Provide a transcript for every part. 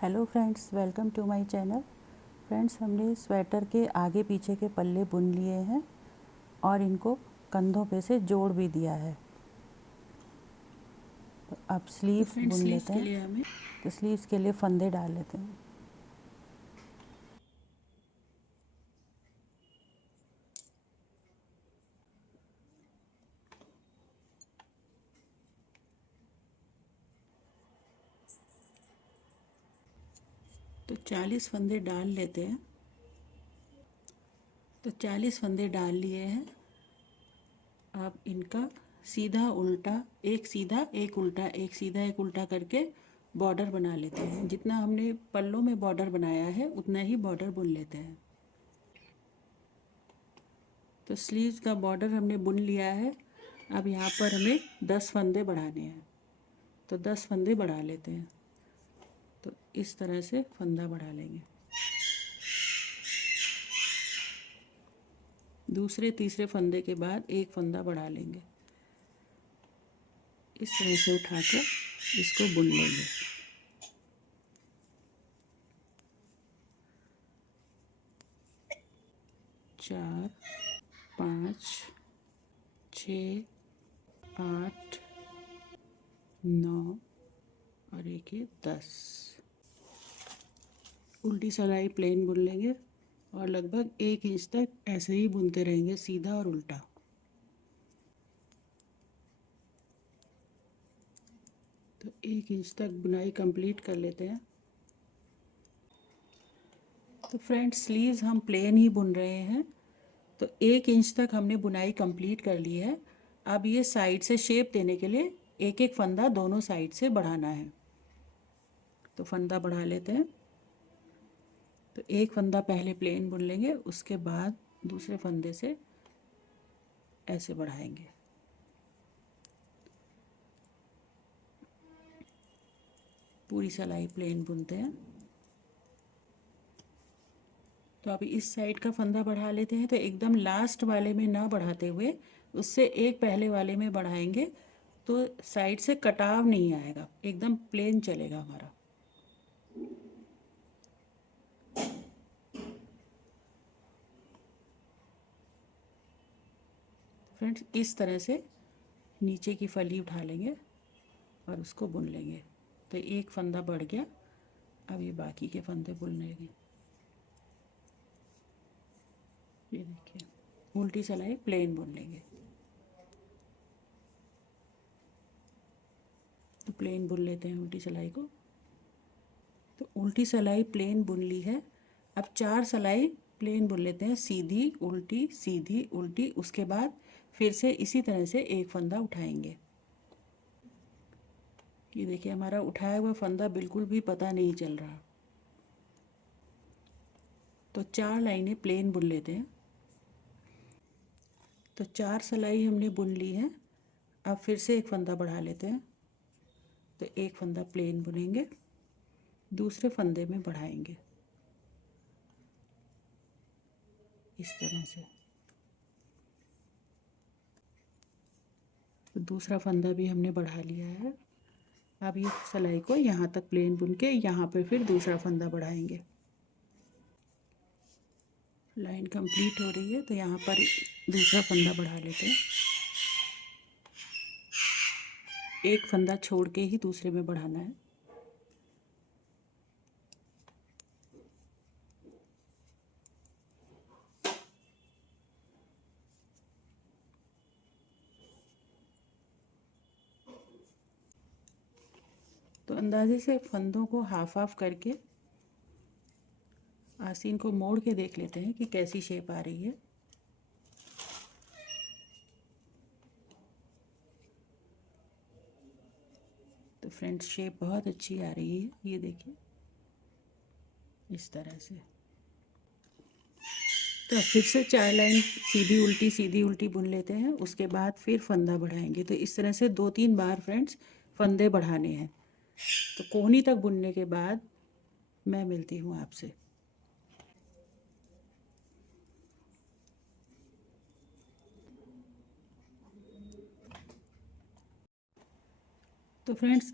Hello friends, welcome to my channel. Friends, हमने sweater के आगे पीछे के पल्ले बुन लिए हैं और इनको कंधों पे से जोड़ भी दिया है। तो अब तो स्लीव्स फ्रेंड बुन स्लीव्स लेते के हैं। लिए हमें तो स्लीव्स के लिए फंदे डाल लेते हैं। तो 40 फंदे डाल लेते हैं। तो 40 फंदे डाल लिए हैं। अब इनका सीधा उल्टा, एक सीधा एक उल्टा, एक सीधा एक उल्टा करके बॉर्डर बना लेते हैं। जितना हमने पल्लों में बॉर्डर बनाया है उतना ही बॉर्डर बुन लेते हैं। तो स्लीव्स का बॉर्डर हमने बुन लिया है। अब यहाँ पर हमें 10 फंदे बढ़ाने हैं। तो 10 फंदे बढ़ा लेते हैं। तो इस तरह से फंदा बढ़ा लेंगे। दूसरे तीसरे फंदे के बाद एक फंदा बढ़ा लेंगे। इस तरह से उठाकर इसको बुन लेंगे। चार, पाँच, छ, 8, 9 और एक ये 10। उल्टी सिलाई प्लेन बुन लेंगे और लगभग 1 इंच तक ऐसे ही बुनते रहेंगे, सीधा और उल्टा। तो 1 इंच तक बुनाई कंप्लीट कर लेते हैं। तो फ्रेंड्स, स्लीव्स हम प्लेन ही बुन रहे हैं। तो 1 इंच तक हमने बुनाई कंप्लीट कर ली है। अब ये साइड से शेप देने के लिए एक एक फंदा दोनों साइड से बढ़ाना है। तो फंदा बढ़ा लेते हैं। तो एक फंदा पहले प्लेन बुन लेंगे, उसके बाद दूसरे फंदे से ऐसे बढ़ाएंगे। पूरी सिलाई प्लेन बुनते हैं। तो अभी इस साइड का फंदा बढ़ा लेते हैं। तो एकदम लास्ट वाले में ना बढ़ाते हुए उससे एक पहले वाले में बढ़ाएंगे, तो साइड से कटाव नहीं आएगा, एकदम प्लेन चलेगा हमारा। फ्रेंड्स, इस तरह से नीचे की फली उठा लेंगे और उसको बुन लेंगे। तो एक फंदा बढ़ गया। अब ये बाकी के फंदे बुन लेंगे। ये देखिए, उल्टी सिलाई प्लेन बुन लेंगे। तो प्लेन बुन लेते हैं उल्टी सिलाई को। तो उल्टी सिलाई प्लेन बुन ली है। अब 4 सिलाई प्लेन बुन लेते हैं, सीधी उल्टी सीधी उल्टी। उसके बाद फिर से इसी तरह से एक फंदा उठाएंगे। ये देखिए, हमारा उठाया हुआ फंदा बिल्कुल भी पता नहीं चल रहा। तो 4 लाइनें प्लेन बुन लेते हैं। तो 4 सिलाई हमने बुन ली है। अब फिर से एक फंदा बढ़ा लेते हैं। तो एक फंदा प्लेन बुनेंगे, दूसरे फंदे में बढ़ाएंगे इस तरह से। तो दूसरा फंदा भी हमने बढ़ा लिया है। अब ये सिलाई को यहाँ तक प्लेन बुन के यहाँ पे फिर दूसरा फंदा बढ़ाएंगे। लाइन कंप्लीट हो रही है, तो यहाँ पर दूसरा फंदा बढ़ा लेते हैं। एक फंदा छोड़ के ही दूसरे में बढ़ाना है। तो अंदाजे से फंदों को हाफ हाफ करके आसीन को मोड़ के देख लेते हैं कि कैसी शेप आ रही है। तो फ्रेंड्स, शेप बहुत अच्छी आ रही है, ये देखिए इस तरह से। तो अब फिर से 4 लाइन सीधी उल्टी बुन लेते हैं। उसके बाद फिर फंदा बढ़ाएंगे। तो इस तरह से 2-3 बार फ्रेंड्स फंदे बढ़ाने हैं। तो कोहनी तक बुनने के बाद मैं मिलती हूँ आपसे। तो फ्रेंड्स,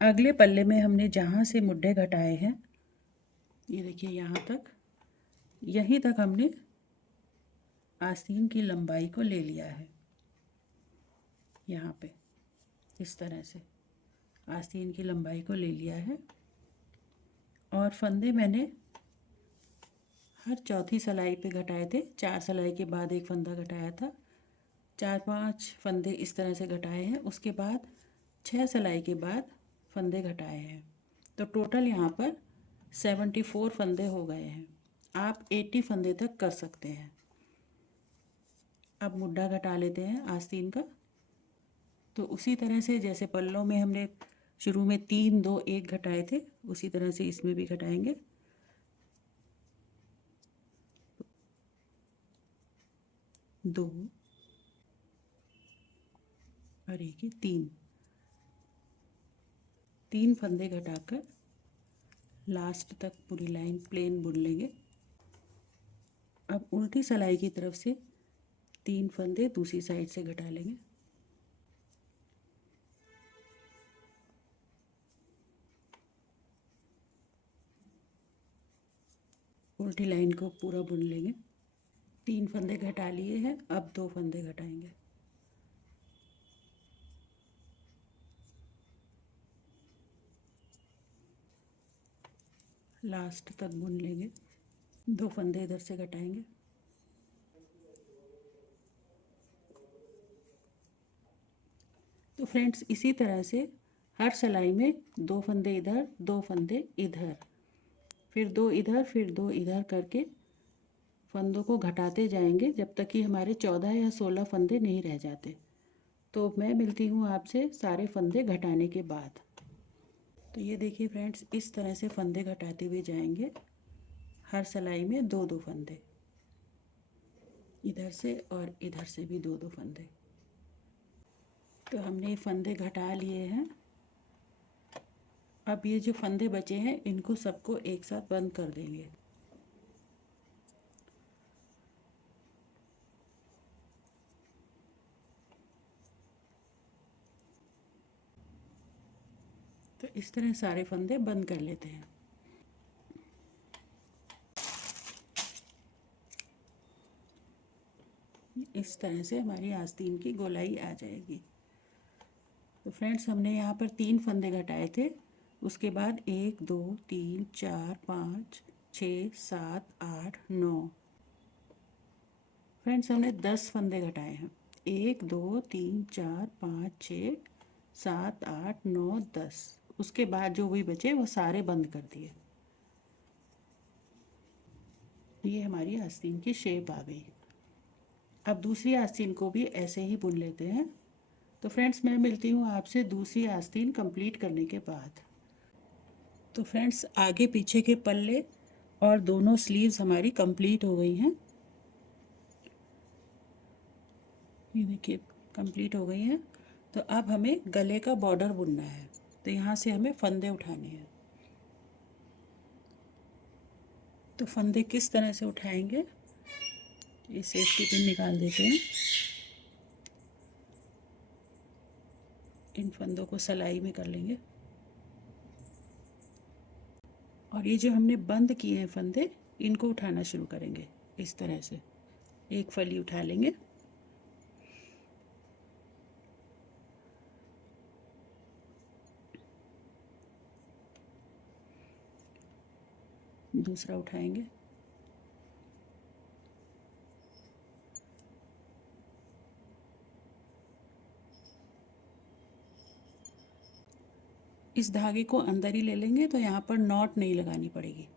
अगले पल्ले में हमने जहाँ से मुड्ढे घटाए हैं, ये देखिए यहाँ तक, यहीं तक हमने आस्तीन की लंबाई को ले लिया है। यहाँ पे इस तरह से आस्तीन की लंबाई को ले लिया है। और फंदे मैंने हर चौथी सिलाई पे घटाए थे। 4 सिलाई के बाद एक फंदा घटाया था, 4-5 फंदे इस तरह से घटाए हैं। उसके बाद 6 सिलाई के बाद फंदे घटाए हैं। तो टोटल यहाँ पर 74 फंदे हो गए हैं। आप 80 फंदे तक कर सकते हैं। अब मुड्ढा घटा लेते हैं आस्तीन का। तो उसी तरह से जैसे पल्लों में हमने शुरू में 3 2 1 घटाए थे, उसी तरह से इसमें भी घटाएंगे। 2 और एक ही 3 फंदे घटाकर लास्ट तक पूरी लाइन प्लेन बुन लेंगे। अब उल्टी सिलाई की तरफ से 3 फंदे दूसरी साइड से घटा लेंगे। उल्टी लाइन को पूरा बुन लेंगे। 3 फंदे घटा लिए हैं, अब 2 फंदे घटाएंगे। लास्ट तक बुन लेंगे। 2 फंदे इधर से घटाएंगे। तो फ्रेंड्स इसी तरह से हर सिलाई में 2 फंदे इधर, 2 फंदे इधर, फिर 2 इधर, फिर 2 इधर करके फंदों को घटाते जाएंगे जब तक कि हमारे 14 या 16 फंदे नहीं रह जाते। तो मैं मिलती हूँ आपसे सारे फंदे घटाने के बाद। तो ये देखिए फ्रेंड्स, इस तरह से फंदे घटाते हुए जाएंगे। हर सिलाई में 2-2 फंदे, इधर से और इधर से भी 2-2 फंदे। तो हमने फंदे घटा लिए हैं। अब ये जो फंदे बचे हैं इनको सबको एक साथ बंद कर देंगे। तो इस तरह सारे फंदे बंद कर लेते हैं। इस तरह से हमारी आस्तीन की गोलाई आ जाएगी। तो फ्रेंड्स हमने यहाँ पर 3 फंदे घटाए थे। उसके बाद 1 2 3 4 5 6 7 8 9, फ्रेंड्स हमने 10 फंदे घटाए हैं। 1 2 3 4 5 6 7 8 9 10। उसके बाद जो भी बचे वो सारे बंद कर दिए। ये हमारी आस्तीन की शेप आ गई। अब दूसरी आस्तीन को भी ऐसे ही बुन लेते हैं। तो फ्रेंड्स मैं मिलती हूँ आपसे दूसरी आस्तीन कंप्लीट करने के बाद। तो फ्रेंड्स आगे पीछे के पल्ले और दोनों स्लीव्स हमारी कंप्लीट हो गई हैं। ये देखिए कंप्लीट हो गई हैं। तो अब हमें गले का बॉर्डर बुनना है। तो यहाँ से हमें फंदे उठाने हैं। तो फंदे किस तरह से उठाएंगे, ये सेफ्टी पिन निकाल देते हैं। इन फंदों को सिलाई में कर लेंगे। और ये जो हमने बंद किए हैं फंदे, इनको उठाना शुरू करेंगे। इस तरह से एक फली उठा लेंगे। दूसरा उठाएंगे। इस धागे को अंदर ही ले लेंगे तो यहाँ पर नॉट नहीं लगानी पड़ेगी।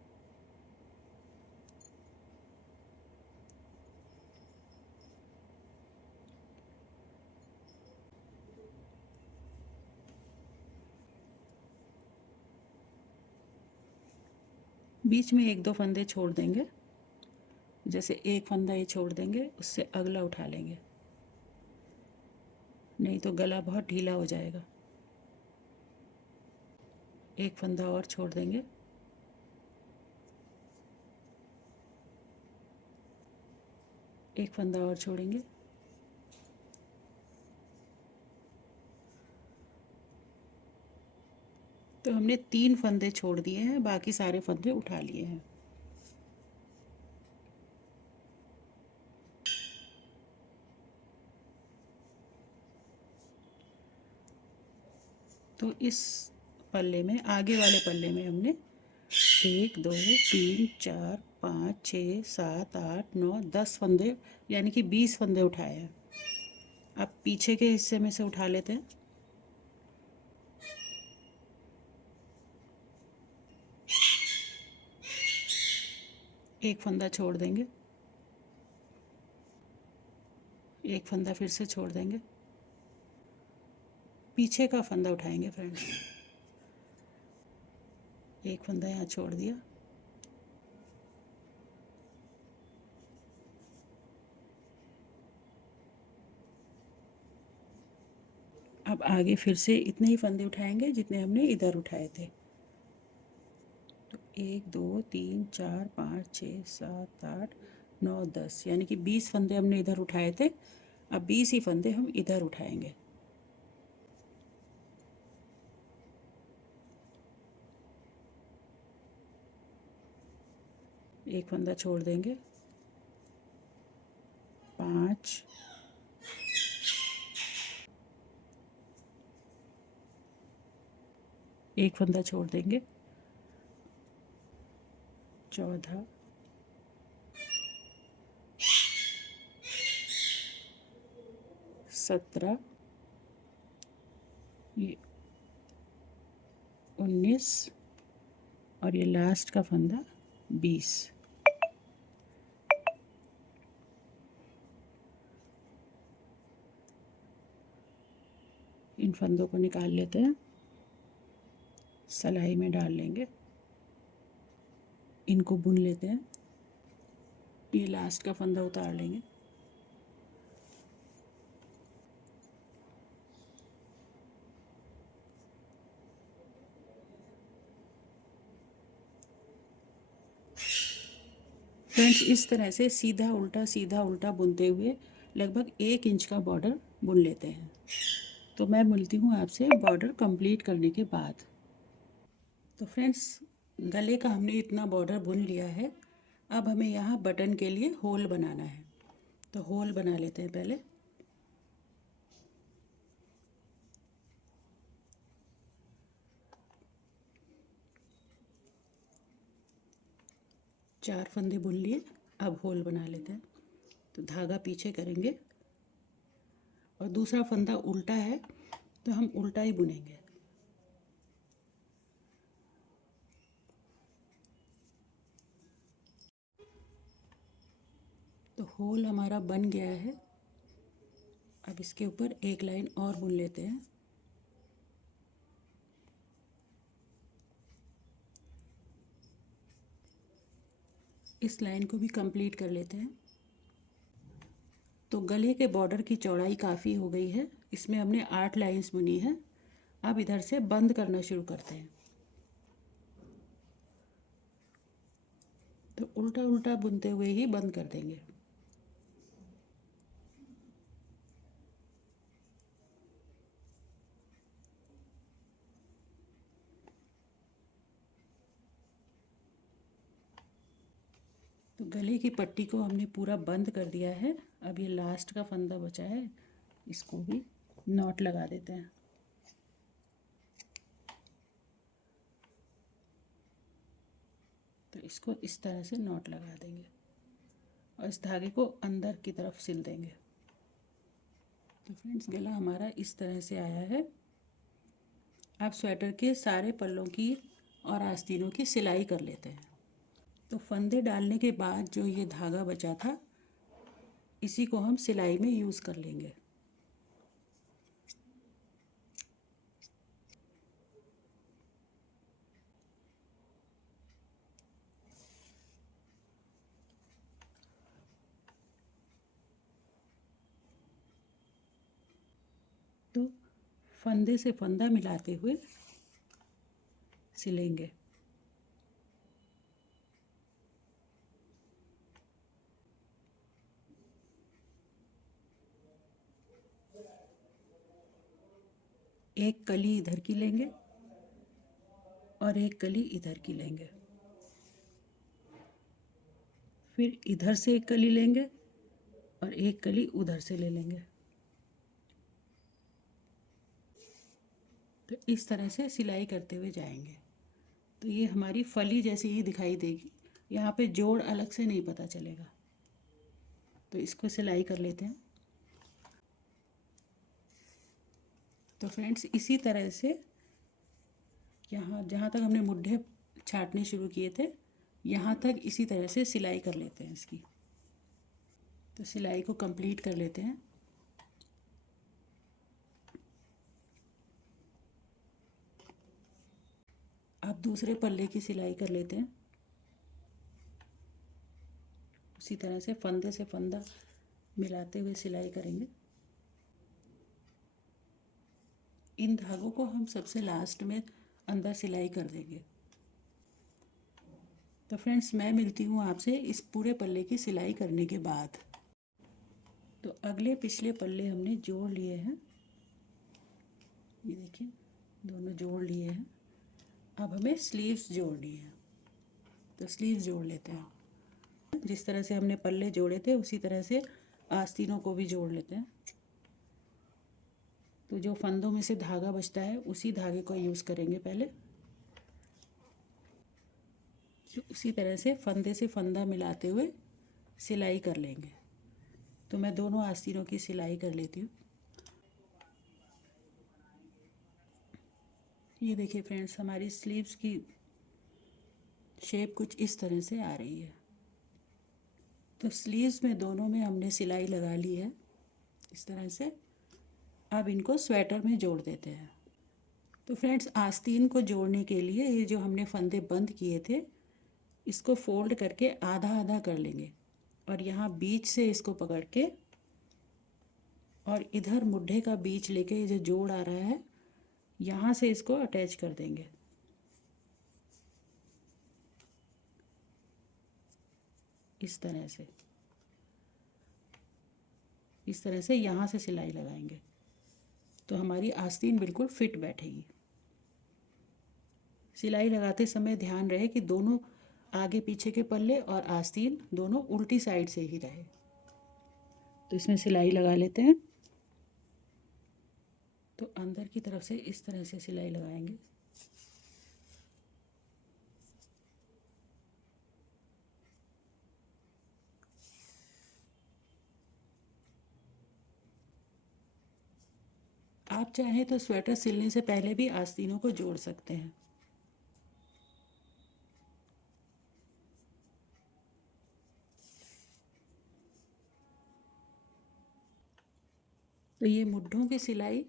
बीच में 1-2 फंदे छोड़ देंगे। जैसे एक फंदा ये छोड़ देंगे, उससे अगला उठा लेंगे, नहीं तो गला बहुत ढीला हो जाएगा। एक फंदा और छोड़ देंगे। एक फंदा और छोड़ेंगे। तो हमने 3 फंदे छोड़ दिए हैं, बाकी सारे फंदे उठा लिए हैं। तो इस पल्ले में, आगे वाले पल्ले में हमने 1 2 3 4 5 6 7 8 9 10 फंदे यानी कि 20 फंदे उठाए हैं। अब पीछे के हिस्से में से उठा लेते हैं। एक फंदा छोड़ देंगे, एक फंदा फिर से छोड़ देंगे, पीछे का फंदा उठाएंगे फ्रेंड्स। एक फंदा यहाँ छोड़ दिया, अब आगे फिर से इतने ही फंदे उठाएंगे जितने हमने इधर उठाए थे। तो 1 2 3 4 5 6 7 8 9 10 यानी कि 20 फंदे हमने इधर उठाए थे। अब 20 ही फंदे हम इधर उठाएंगे। एक फंदा छोड़ देंगे, 5 एक फंदा छोड़ देंगे, 14 17 ये 19 और ये लास्ट का फंदा 20। इन फंदों को निकाल लेते हैं, सिलाई में डाल लेंगे, इनको बुन लेते हैं। ये लास्ट का फंदा उतार लेंगे, फ्रेंड्स इस तरह से सीधा उल्टा बुनते हुए लगभग 1 इंच का बॉर्डर बुन लेते हैं। तो मैं मिलती हूँ आपसे बॉर्डर कंप्लीट करने के बाद। तो फ्रेंड्स गले का हमने इतना बॉर्डर बुन लिया है। अब हमें यहाँ बटन के लिए होल बनाना है, तो होल बना लेते हैं पहले। चार फंदे बुन लिए, अब होल बना लेते हैं। तो धागा पीछे करेंगे और दूसरा फंदा उल्टा है तो हम उल्टा ही बुनेंगे। तो होल हमारा बन गया है। अब इसके ऊपर एक लाइन और बुन लेते हैं। इस लाइन को भी कंप्लीट कर लेते हैं। तो गले के बॉर्डर की चौड़ाई काफ़ी हो गई है, इसमें हमने 8 लाइंस बुनी है। अब इधर से बंद करना शुरू करते हैं। तो उल्टा उल्टा बुनते हुए ही बंद कर देंगे। तो गले की पट्टी को हमने पूरा बंद कर दिया है। अब ये लास्ट का फंदा बचा है, इसको भी नॉट लगा देते हैं। तो इसको इस तरह से नॉट लगा देंगे और इस धागे को अंदर की तरफ सिल देंगे। तो फ्रेंड्स गला हमारा इस तरह से आया है। अब स्वेटर के सारे पल्लों की और आस्तीनों की सिलाई कर लेते हैं। तो फंदे डालने के बाद जो ये धागा बचा था, इसी को हम सिलाई में यूज़ कर लेंगे। तो फंदे से फंदा मिलाते हुए सिलेंगे। एक कली इधर की लेंगे और एक कली इधर की लेंगे, फिर इधर से एक कली लेंगे और एक कली उधर से ले लेंगे। तो इस तरह से सिलाई करते हुए जाएंगे। तो ये हमारी फली जैसी ही दिखाई देगी, यहाँ पे जोड़ अलग से नहीं पता चलेगा। तो इसको सिलाई कर लेते हैं। तो फ्रेंड्स इसी तरह से यहाँ जहाँ तक हमने मुड्ढे छाटने शुरू किए थे, यहाँ तक इसी तरह से सिलाई कर लेते हैं इसकी। तो सिलाई को कंप्लीट कर लेते हैं। अब दूसरे पल्ले की सिलाई कर लेते हैं। उसी तरह से फंदे से फंदा मिलाते हुए सिलाई करेंगे। इन धागों को हम सबसे लास्ट में अंदर सिलाई कर देंगे। तो फ्रेंड्स मैं मिलती हूँ आपसे इस पूरे पल्ले की सिलाई करने के बाद। तो अगले पिछले पल्ले हमने जोड़ लिए हैं, ये देखिए दोनों जोड़ लिए हैं। अब हमें स्लीव्स जोड़नी है। तो स्लीव्स जोड़ लेते हैं। जिस तरह से हमने पल्ले जोड़े थे उसी तरह से आस्तीनों को भी जोड़ लेते हैं। तो जो फंदों में से धागा बचता है उसी धागे को यूज़ करेंगे पहले। तो उसी तरह से फंदे से फंदा मिलाते हुए सिलाई कर लेंगे। तो मैं दोनों आस्तीनों की सिलाई कर लेती हूँ। ये देखिए फ्रेंड्स हमारी स्लीव्स की शेप कुछ इस तरह से आ रही है। तो स्लीव्स में दोनों में हमने सिलाई लगा ली है इस तरह से। अब इनको स्वेटर में जोड़ देते हैं। तो फ्रेंड्स आस्तीन को जोड़ने के लिए ये जो हमने फंदे बंद किए थे इसको फोल्ड करके आधा आधा कर लेंगे और यहाँ बीच से इसको पकड़ के और इधर मुड्ढे का बीच लेके ये जो जोड़ आ रहा है यहाँ से इसको अटैच कर देंगे। इस तरह से यहाँ से सिलाई लगाएंगे तो हमारी आस्तीन बिल्कुल फिट बैठेगी। सिलाई लगाते समय ध्यान रहे कि दोनों आगे पीछे के पल्ले और आस्तीन दोनों उल्टी साइड से ही रहे। तो इसमें सिलाई लगा लेते हैं। तो अंदर की तरफ से इस तरह से सिलाई लगाएंगे। आप चाहें तो स्वेटर सिलने से पहले भी आस्तीनों को जोड़ सकते हैं। तो ये मुड्ढों की सिलाई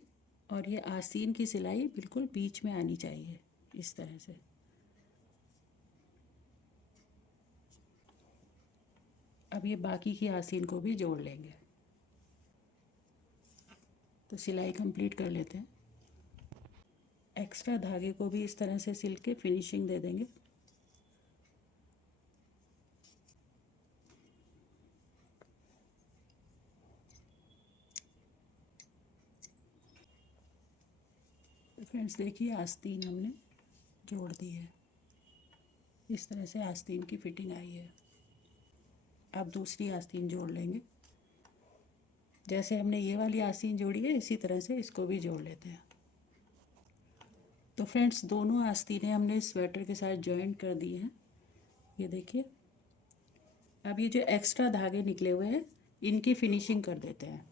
और ये आस्तीन की सिलाई बिल्कुल बीच में आनी चाहिए इस तरह से। अब ये बाकी की आस्तीन को भी जोड़ लेंगे। तो सिलाई कंप्लीट कर लेते हैं। एक्स्ट्रा धागे को भी इस तरह से सिल के फिनिशिंग दे देंगे। तो फ्रेंड्स देखिए आस्तीन हमने जोड़ दी है। इस तरह से आस्तीन की फिटिंग आई है। अब दूसरी आस्तीन जोड़ लेंगे। जैसे हमने ये वाली आस्तीन जोड़ी है इसी तरह से इसको भी जोड़ लेते हैं। तो फ्रेंड्स दोनों आस्तीनें हमने स्वेटर के साथ जॉइंट कर दी हैं, ये देखिए। अब ये जो एक्स्ट्रा धागे निकले हुए हैं इनकी फिनिशिंग कर देते हैं।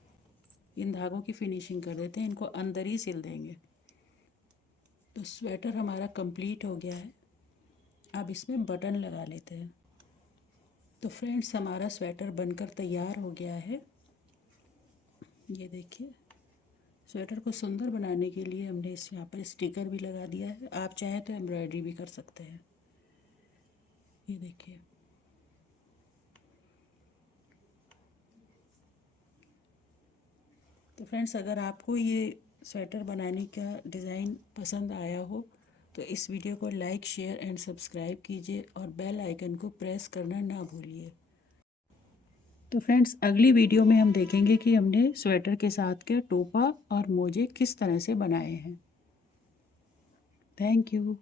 इन धागों की फिनिशिंग कर देते हैं, इनको अंदर ही सिल देंगे। तो स्वेटर हमारा कंप्लीट हो गया है। अब इसमें बटन लगा लेते हैं। तो फ्रेंड्स हमारा स्वेटर बनकर तैयार हो गया है। ये देखिए स्वेटर को सुंदर बनाने के लिए हमने इस यहाँ पर स्टिकर भी लगा दिया है। आप चाहें तो एम्ब्रॉयडरी भी कर सकते हैं। ये देखिए तो फ्रेंड्स अगर आपको ये स्वेटर बनाने का डिज़ाइन पसंद आया हो तो इस वीडियो को लाइक शेयर एंड सब्सक्राइब कीजिए और बेल आइकन को प्रेस करना ना भूलिए। तो फ्रेंड्स अगली वीडियो में हम देखेंगे कि हमने स्वेटर के साथ के टोपा और मोजे किस तरह से बनाए हैं। Thank you.